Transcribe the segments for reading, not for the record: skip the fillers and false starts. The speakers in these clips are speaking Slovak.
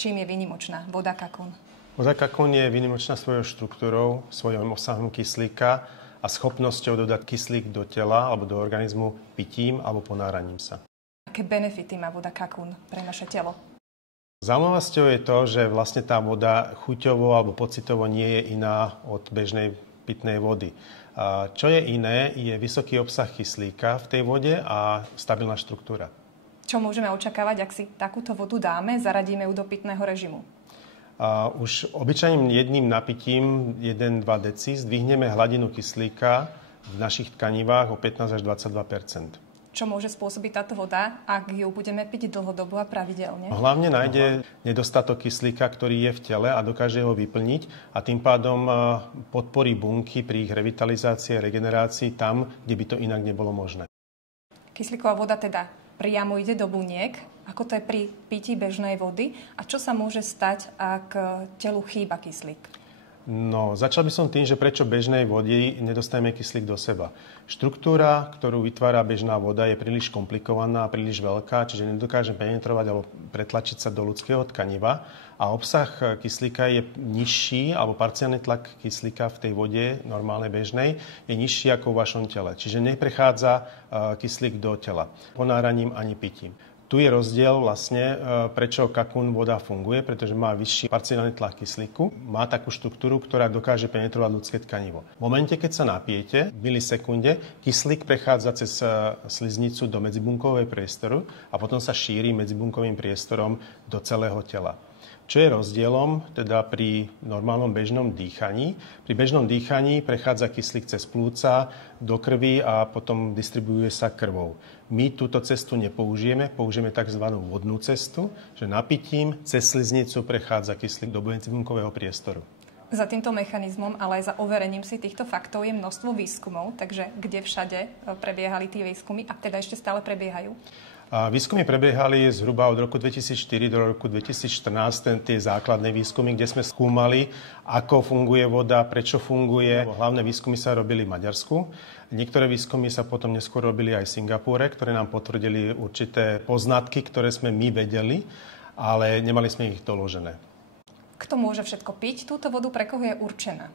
Čím je výnimočná voda Kakun? Voda Kakun je výnimočná svojou štruktúrou, svojím obsahom kyslíka a schopnosťou dodať kyslík do tela alebo do organizmu pitím alebo ponáraním sa. Aké benefity má voda Kakun pre naše telo? Zaujímavosťou je to, že vlastne tá voda chuťovo alebo pocitovo nie je iná od bežnej pitnej vody. Čo je iné, je vysoký obsah kyslíka v tej vode a stabilná štruktúra. Čo môžeme očakávať, ak si takúto vodu dáme, zaradíme ju do pitného režimu? Už obyčajným jedným napitím 1-2 deci zdvihneme hladinu kyslíka v našich tkanivách o 15 až 22 %. Čo môže spôsobiť táto voda, ak ju budeme piť dlhodobo a pravidelne? Hlavne nájde nedostatok kyslíka, ktorý je v tele a dokáže ho vyplniť a tým pádom podporí bunky pri ich revitalizácii a regenerácii tam, kde by to inak nebolo možné. Kyslíková voda teda priamo ide do buniek, ako to je pri pití bežnej vody a čo sa môže stať, ak telu chýba kyslík? No, začal by som tým, že prečo bežnej vody nedostajeme kyslík do seba. Štruktúra, ktorú vytvára bežná voda, je príliš komplikovaná a príliš veľká, čiže nedokáže penetrovať alebo pretlačiť sa do ľudského tkaniva a obsah kyslíka je nižší, alebo parciálny tlak kyslíka v tej vode normálnej bežnej je nižší ako v vašom tele. Čiže neprechádza kyslík do tela ponáraním ani pitím. Tu je rozdiel vlastne, prečo Kakun voda funguje, pretože má vyšší parciálny tlak kyslíku, má takú štruktúru, ktorá dokáže penetrovať ľudské tkanivo. V momente, keď sa napijete, v milisekunde, kyslík prechádza cez sliznicu do medzibunkového priestoru a potom sa šíri medzibunkovým priestorom do celého tela. Čo je rozdielom teda pri normálnom bežnom dýchaní? Pri bežnom dýchaní prechádza kyslík cez plúca do krvi a potom distribuuje sa krvou. My túto cestu nepoužijeme, použijeme tzv. Vodnú cestu, že napitím cez sliznicu prechádza kyslík do medzibunkového priestoru. Za týmto mechanizmom, ale aj za overením si týchto faktov je množstvo výskumov, takže kde všade prebiehali tie výskumy a teda ešte stále prebiehajú? Výskumy prebiehali zhruba od roku 2004 do roku 2014, tie základné výskumy, kde sme skúmali, ako funguje voda, prečo funguje. Hlavné výskumy sa robili v Maďarsku. Niektoré výskumy sa potom neskôr robili aj v Singapúre, ktoré nám potvrdili určité poznatky, ktoré sme my vedeli, ale nemali sme ich doložené. Kto môže všetko piť? Túto vodu pre koho je určená?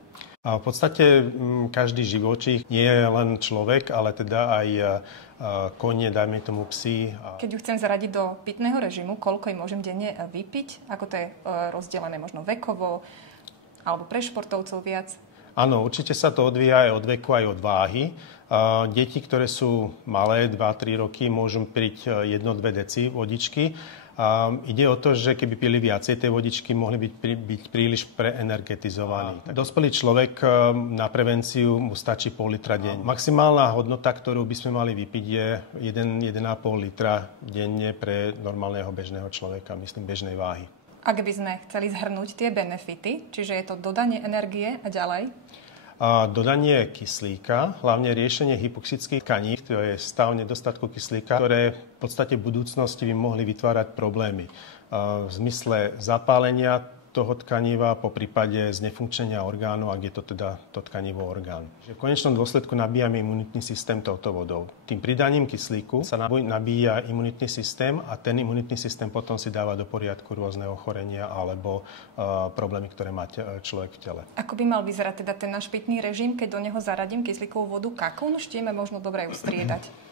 V podstate každý živočích nie je len človek, ale teda aj konie, dajme tomu psi. Keď ju chcem zaradiť do pitného režimu, koľko jej môžem denne vypiť? Ako to je rozdelené možno vekovo alebo pre športovcov viac? Áno, určite sa to odvíja aj od veku, aj od váhy. Deti, ktoré sú malé, 2-3 roky, môžu piť 1-2 deci vodičky. Ide o to, že keby pili viacej tej vodičky, mohli byť príliš preenergetizovaní. Dospelý človek na prevenciu mu stačí pol litra denne. Maximálna hodnota, ktorú by sme mali vypiť, je 1,5 litra denne pre normálneho bežného človeka, myslím bežnej váhy. Ak by sme chceli zhrnúť tie benefity, čiže je to dodanie energie a ďalej? Dodanie kyslíka, hlavne riešenie hypoxických tkaní, to je stav nedostatku kyslíka, ktoré v podstate v budúcnosti by mohli vytvárať problémy v zmysle zapálenia toho tkaniva, po prípade znefunkčenia orgánu, ak je to teda to tkanivo orgán. V konečnom dôsledku nabíjame imunitný systém touto vodou. Tým pridaním kyslíku sa nabíja imunitný systém a ten imunitný systém potom si dáva do poriadku rôzne ochorenia alebo problémy, ktoré má človek v tele. Ako by mal vyzerať teda ten náš pitný režim, keď do neho zaradím kyslíkovú vodu Kakun? Štieme možno dobre ustriedať.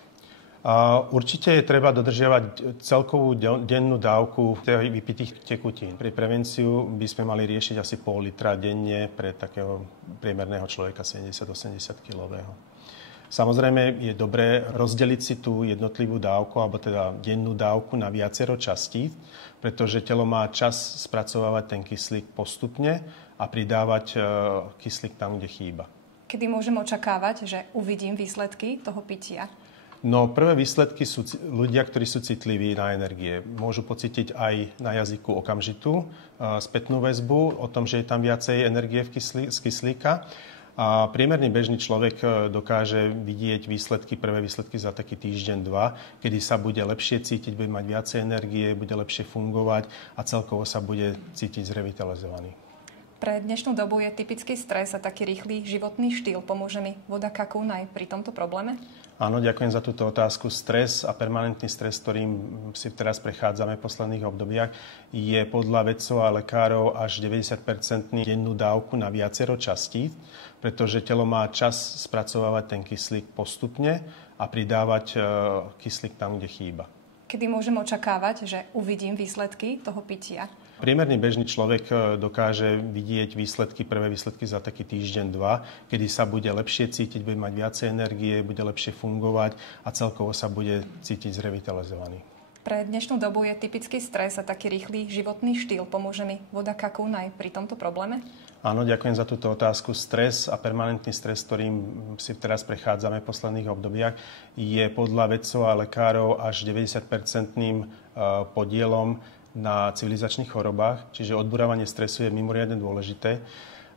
Určite je treba dodržiavať celkovú dennú dávku vypitých tekutín. Pri prevenciu by sme mali riešiť asi pol litra denne pre takého priemerného človeka 70-80 kilového. Samozrejme je dobré rozdeliť si tú jednotlivú dávku, alebo teda dennú dávku na viacero častí, pretože telo má čas spracovávať ten kyslík postupne a pridávať kyslík tam, kde chýba. Kedy môžem očakávať, že uvidím výsledky toho pitia? No, prvé výsledky sú ľudia, ktorí sú citliví na energie. Môžu pocítiť aj na jazyku okamžitú spätnú väzbu o tom, že je tam viacej energie z kyslíka. A priemerný bežný človek dokáže vidieť prvé výsledky za taký týždeň, 2, kedy sa bude lepšie cítiť, bude mať viacej energie, bude lepšie fungovať a celkovo sa bude cítiť zrevitalizovaný. Pre dnešnú dobu je typický stres a taký rýchly životný štýl. Pomôže mi voda Kakun aj pri tomto probléme? Áno, ďakujem za túto otázku. Stres a permanentný stres, ktorým si teraz prechádzame v posledných obdobiach, je podľa vedcov a lekárov až 90% dennú dávku na viacero častí, pretože telo má čas spracovávať ten kyslík postupne a pridávať kyslík tam, kde chýba. Kedy môžem očakávať, že uvidím výsledky toho pitia? Priemerný bežný človek dokáže vidieť prvé výsledky za taký týždeň, dva, kedy sa bude lepšie cítiť, bude mať viacej energie, bude lepšie fungovať a celkovo sa bude cítiť zrevitalizovaný. Pre dnešnú dobu je typický stres a taký rýchly životný štýl. Pomôže mi voda Kakún aj pri tomto probléme? Áno, ďakujem za túto otázku. Stres a permanentný stres, ktorým si teraz prechádzame v posledných obdobiach, je podľa vedcov a lekárov až 90% podielom na civilizačných chorobách, čiže odburávanie stresu je mimoriadne dôležité.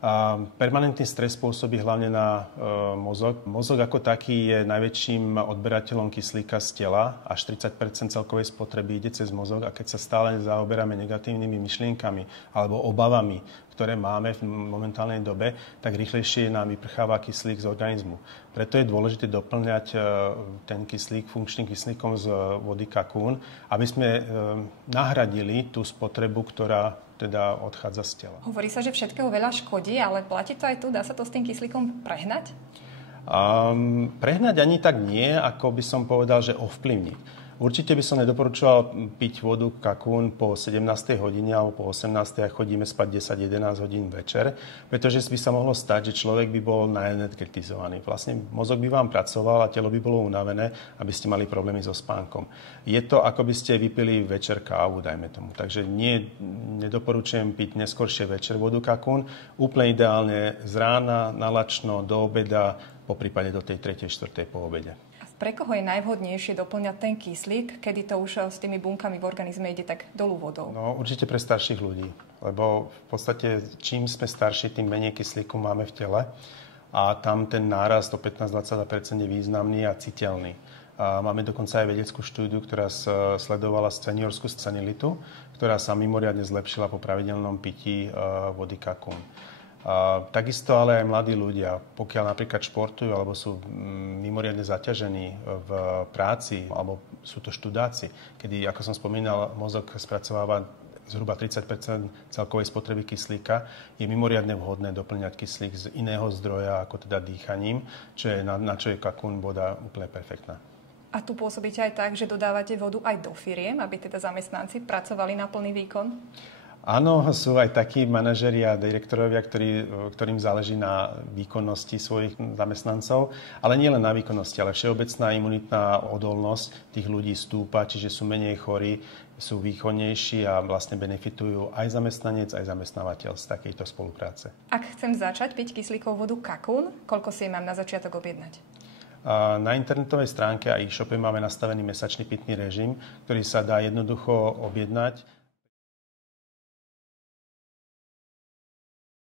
A permanentný stres pôsobí hlavne na mozog. Mozog ako taký je najväčším odberateľom kyslíka z tela. Až 30% celkovej spotreby ide cez mozog a keď sa stále zaoberáme negatívnymi myšlienkami alebo obavami, ktoré máme v momentálnej dobe, tak rýchlejšie nám vyprcháva kyslík z organizmu. Preto je dôležité doplňať ten kyslík funkčným kyslíkom z vody Kakún, aby sme nahradili tú spotrebu, ktorá teda odchádza z tela. Hovorí sa, že všetkého veľa škodí, ale platí to aj tu? Dá sa to s tým kyslíkom prehnať? Prehnať ani tak nie, ako by som povedal, že ovplyvniť. Určite by som nedoporučoval piť vodu Kakún po 17. hodine alebo po 18. a chodíme spať 10-11 hodín večer, pretože by sa mohlo stať, že človek by bol naenergetizovaný. Vlastne mozog by vám pracoval a telo by bolo unavené, aby ste mali problémy so spánkom. Je to, ako by ste vypili večer kávu, dajme tomu. Takže nedoporučujem piť neskoršie večer vodu Kakún. Úplne ideálne z rána, na lačno, do obeda, po prípade do tej 3. 4. po obede. Pre koho je najvhodnejšie doplňať ten kyslík, kedy to už s tými bunkami v organizme ide tak dolu vodou? No, určite pre starších ľudí, lebo v podstate čím sme starší, tým menej kyslíku máme v tele a tam ten nárast o 15-20% je významný a citeľný. A máme dokonca aj vedeckú štúdiu, ktorá sledovala seniorskú senilitu, ktorá sa mimoriadne zlepšila po pravidelnom pití vody Kakún. Takisto ale aj mladí ľudia, pokiaľ napríklad športujú alebo sú mimoriadne zaťažení v práci alebo sú to študáci, kedy, ako som spomínal, mozog spracováva zhruba 30% celkovej spotreby kyslíka, je mimoriadne vhodné doplňať kyslík z iného zdroja, ako teda dýchaním, na čo je Kakún voda úplne perfektná. A tu pôsobíte aj tak, že dodávate vodu aj do firiem, aby teda zamestnanci pracovali na plný výkon? Áno, sú aj takí manažeri a direktorovia, ktorým záleží na výkonnosti svojich zamestnancov, ale nie len na výkonnosti, ale všeobecná imunitná odolnosť tých ľudí stúpa, čiže sú menej chorí, sú výkonnejší a vlastne benefitujú aj zamestnanec, aj zamestnávateľ z takejto spolupráce. Ak chcem začať piť kyslíkovú vodu Kakún, koľko si mám na začiatok objednať? Na internetovej stránke a e-shope máme nastavený mesačný pitný režim, ktorý sa dá jednoducho objednať.